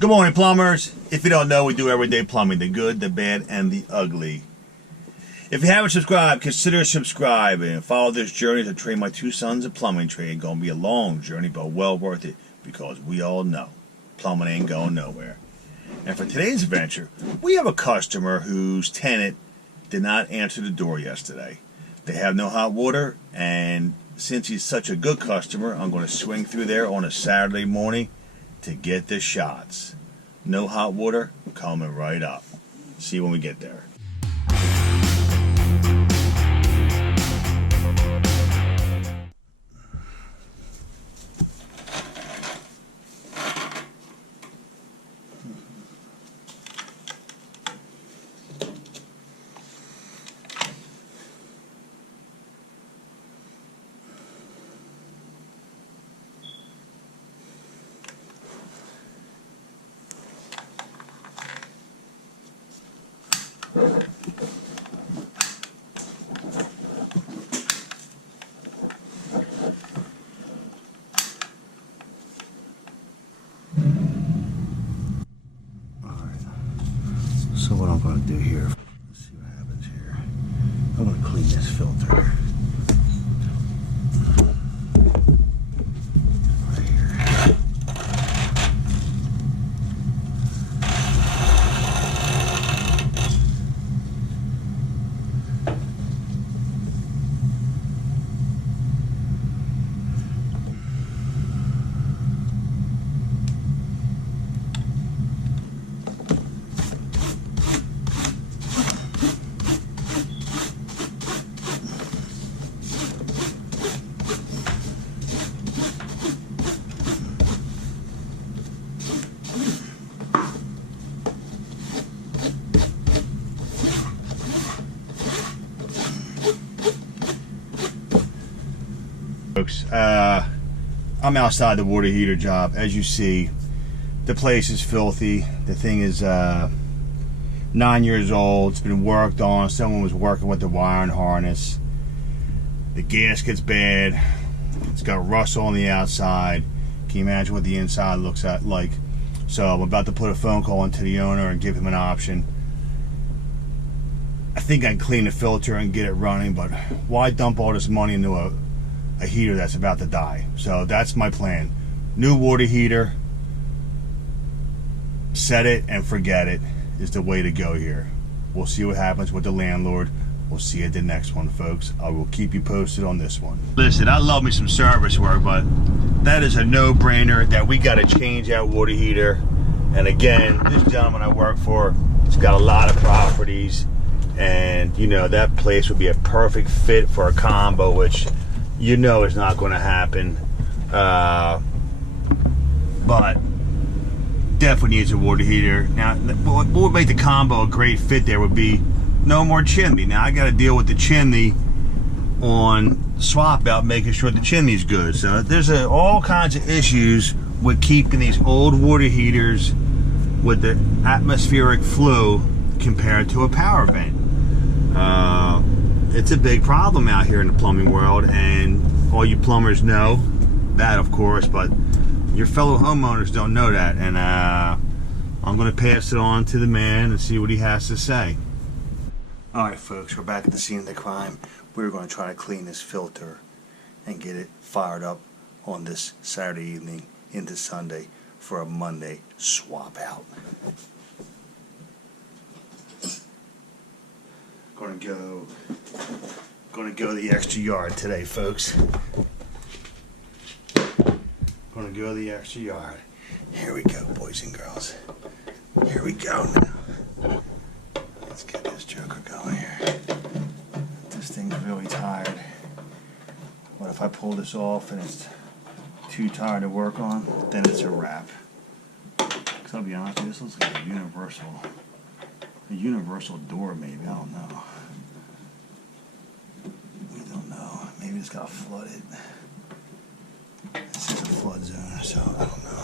Good morning, plumbers. If you don't know, we do everyday plumbing, the good, the bad, and the ugly. If you haven't subscribed, consider subscribing and follow this journey to train my two sons a plumbing trade. It's going to be a long journey, but well worth it, because we all know plumbing ain't going nowhere. And for today's adventure, we have a customer whose tenant did not answer the door yesterday. They have no hot water, and since he's such a good customer, I'm going to swing through there on a Saturday morning to get the shots. No hot water, coming right up. See you when we get there. So what I'm going to do here, let's see what happens here. I'm going to clean this filter. Right here. Folks, I'm outside the water heater job. As you see, the place is filthy. The thing is 9 years old. It's been worked on. Someone was working with the wiring harness. The gasket's bad. It's got rust on the outside. Can you imagine what the inside looks like? So I'm about to put a phone call into the owner and give him an option. I think I can clean the filter and get it running, but why dump all this money into a heater that's about to die? So that's my plan. New water heater, set it and forget it is the way to go here. We'll see what happens with the landlord. We'll see you at the next one, folks. I will keep you posted on this one. Listen, I love me some service work, but that is a no-brainer that we got to change out water heater. And again, this gentleman I work for, he's got a lot of properties, and you know that place would be a perfect fit for a combo, which you know it's not going to happen, but definitely needs a water heater. Now, what would make the combo a great fit there would be no more chimney. Now, I got to deal with the chimney on swap out, making sure the chimney's good. So there's all kinds of issues with keeping these old water heaters with the atmospheric flow compared to a power vent. It's a big problem out here in the plumbing world, and all you plumbers know that, of course, but your fellow homeowners don't know that. And I'm going to pass it on to the man and see what he has to say. Alright, folks, we're back at the scene of the crime. We're going to try to clean this filter and get it fired up on this Saturday evening into Sunday for a Monday swap out. Gonna go the extra yard today, folks. Gonna go the extra yard. Here we go, boys and girls. Here we go now. Let's get this joker going here. This thing's really tired. But if I pull this off and it's too tired to work on, then it's a wrap. Because I'll be honest with you, this looks like a universal door, maybe. I don't know. We don't know. Maybe it's got flooded. This is a flood zone, so I don't know.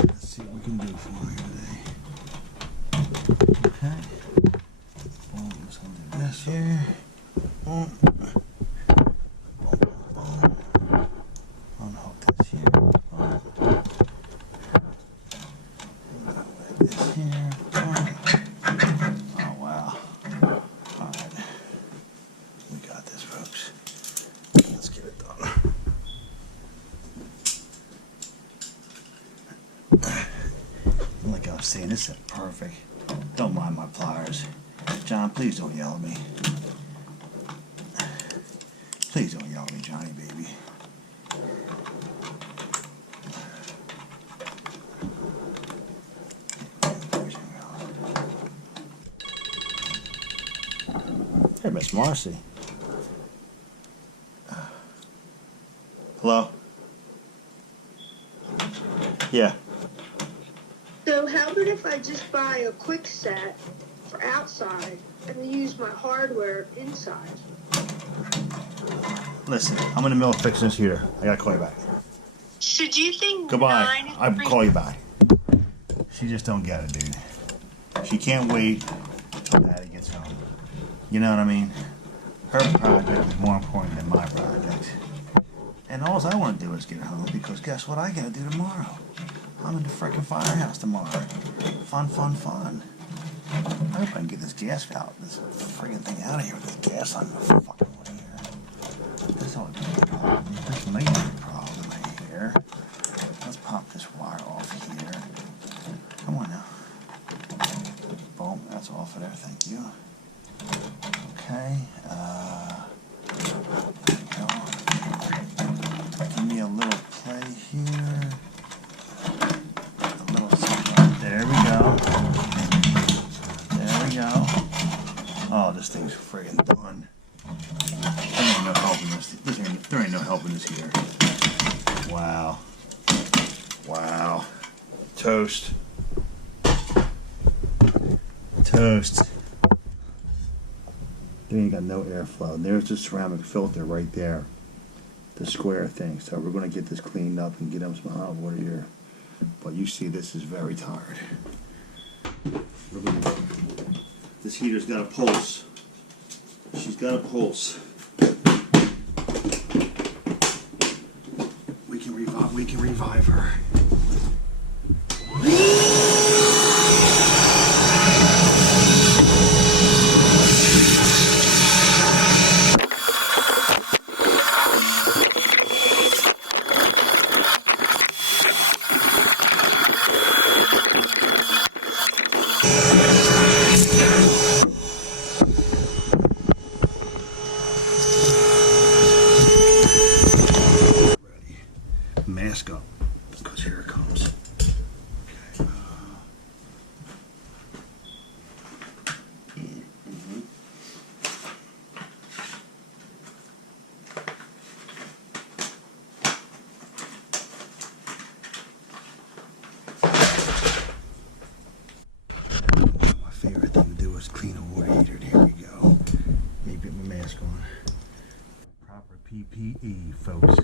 Let's see what we can do for you today. Okay. Boom, just gonna do this here. Boom. Boom, boom, boom. saying this is perfect. Don't mind my pliers. John, please don't yell at me. Please don't yell at me, Johnny, baby. Hey, Miss Marcy. Hello? Yeah. So how about if I just buy a quick set for outside and use my hardware inside? Listen, I'm in the middle of fixing this heater. I gotta call you back. Should you think Goodbye. I'll call you back. She just don't get it, dude. She can't wait till Daddy gets home. You know what I mean? Her project is more important than my project. And all I want to do is get home because guess what I gotta do tomorrow? I'm in the frickin' firehouse tomorrow. Fun, fun, fun. I hope I can get this gas out, this friggin' thing out of here with this gas on the fucking way here. This ought to be a problem. This may be a problem right here. Let's pop this wire off here. Come on now. Boom, that's off of there, thank you. Okay, there we go. Give me a little play here. A little something. There we go. There we go. Oh, this thing's friggin' done. There ain't no helping this. There ain't no helping this here. Wow. Wow. Toast. Toast. There ain't got no airflow. And there's the ceramic filter right there. The square thing. So we're going to get this cleaned up and get them some hot water here. But you see this is very tired. This heater's got a pulse. She's got a pulse. We can revive her. Mask up, because here it comes. Okay. My favorite thing to do is clean a water heater. Here we go. Let me get my mask on. Proper PPE, folks.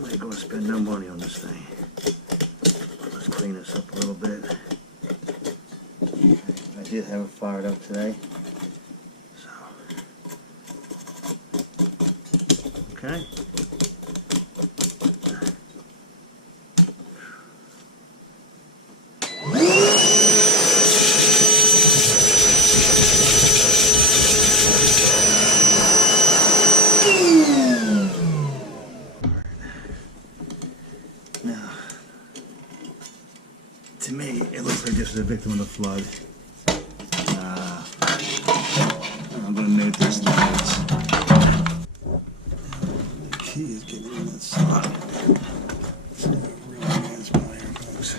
I ain't gonna spend no money on this thing. Let's clean this up a little bit. Okay. I did have it fired up today. So. Okay. Now, to me, it looks like this is a victim of the flood. I'm going to note this lights. The key is getting in that slot. It's a really bad spot here, folks.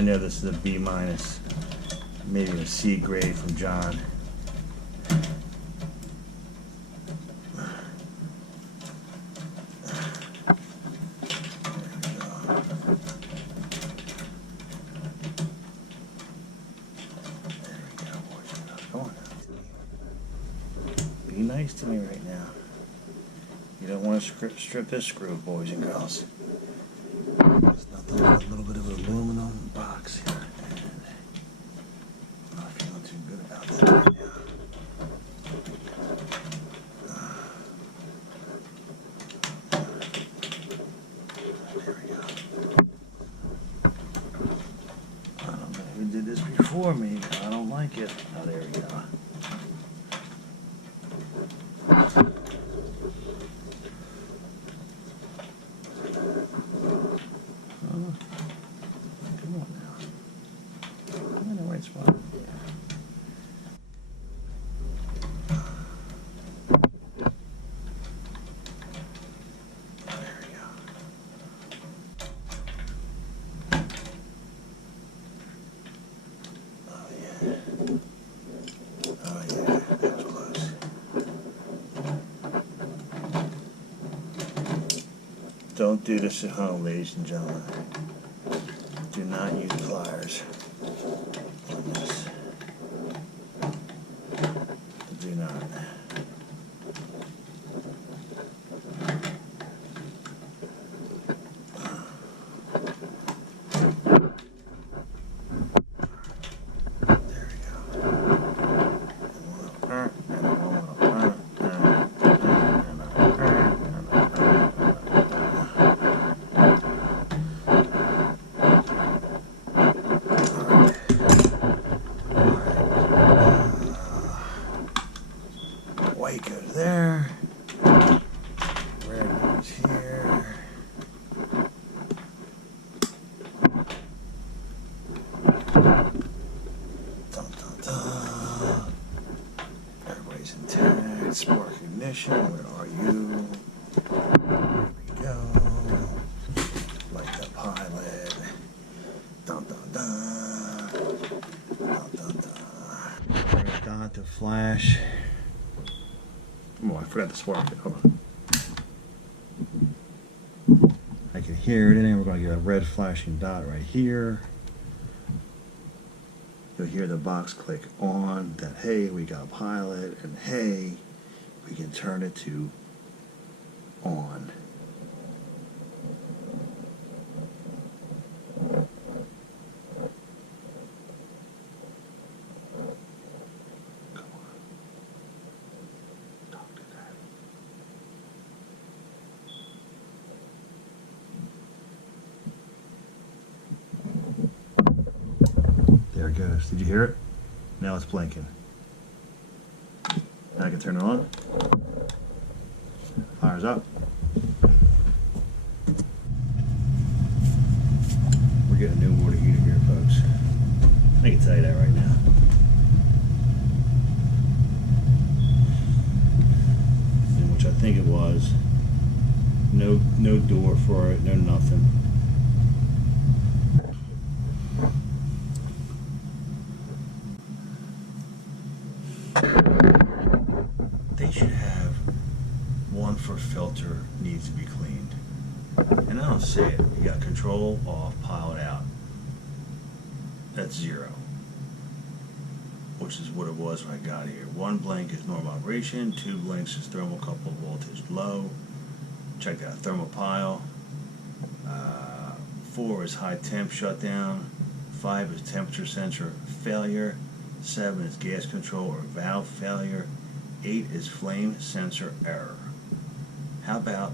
I know this is a B minus, maybe a C grade from John. Be nice to me right now. You don't want to strip this screw, boys and girls. There's nothing but a little bit of aluminum box here. And I'm not feeling too good about that right now. There we go. I don't know who did this before me, but I don't like it. Oh, there we go. Spot. There we go. Oh yeah. Oh yeah, that was close. Don't do this at home, ladies and gentlemen. Do not use pliers. This. Do not. There we go. White goes there. Red goes here. Dun, dun, dun. Everybody's intact. Spark ignition. Where are you? There we go. Light the pilot. Dun, dun, dun. Dun, dun, dun. Bring it down to flash. Oh, I forgot to spark it. Hold on. I can hear it in there. We're going to get a red flashing dot right here. You'll hear the box click on that, hey, we got a pilot, and hey, we can turn it to on. There it goes. Did you hear it? Now it's blinking. Now I can turn it on. Fires up. We're getting a new water heater here, folks. I can tell you that right now. And which I think it was. No door for it, no nothing. They should have one for filter needs to be cleaned. And I don't see it. You got control off, pilot out. That's 0. Which is what it was when I got here. 1 blink is normal operation, 2 blinks is thermocouple voltage low. Check that thermopile. 4 is high temp shutdown. 5 is temperature sensor failure. 7 is gas control or valve failure. 8 is flame sensor error. How about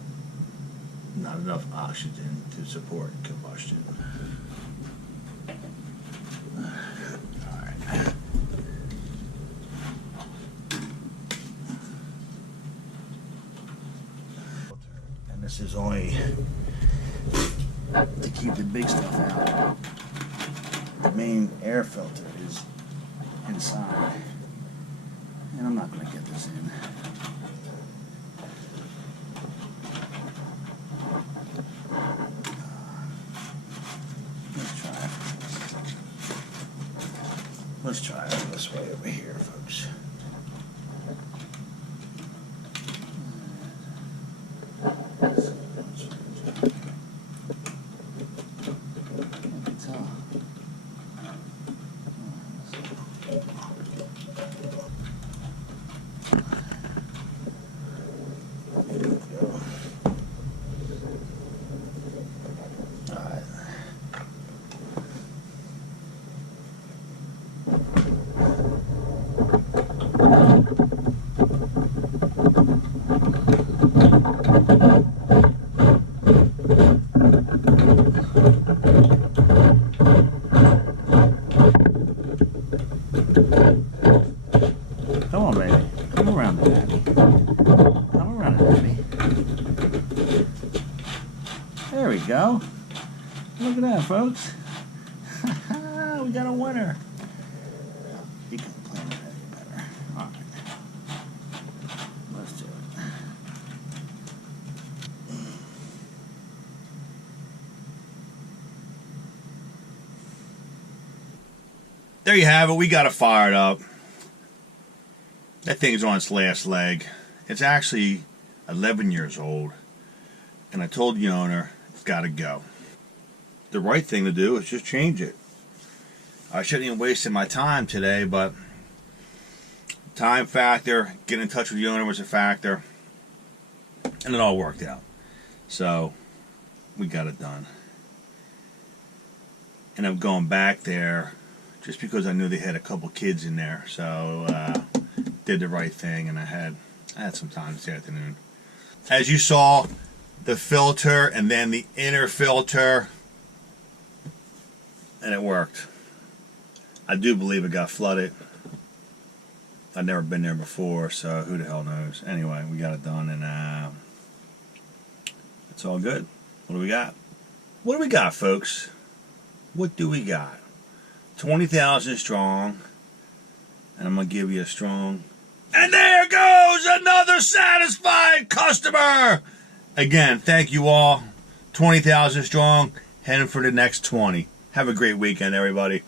not enough oxygen to support combustion? Alright. And this is only to keep the big stuff out. The main air filter is inside. And I'm not going to get this in. Let's try it. Let's try it this way over here, folks. Come on, baby. Come around the daddy. Come around the daddy. There we go. Look at that, folks. We got a winner. You can play with that better. All right. Let's do it. There you have it. We got it fired up. That thing's on its last leg. It's actually 11 years old. And I told the owner, it's got to go. The right thing to do is just change it. I shouldn't even wasted my time today, but time factor, getting in touch with the owner was a factor. And it all worked out. So, we got it done. And I'm going back there just because I knew they had a couple kids in there. So, did the right thing, and I had some time this afternoon. As you saw, the filter and then the inner filter, and it worked. I do believe it got flooded. I've never been there before, so who the hell knows. Anyway, we got it done, and it's all good. What do we got? What do we got, folks? What do we got? 20,000 strong, and I'm going to give you a strong... And there goes another satisfied customer! Again, thank you all. 20,000 strong, heading for the next 20. Have a great weekend, everybody.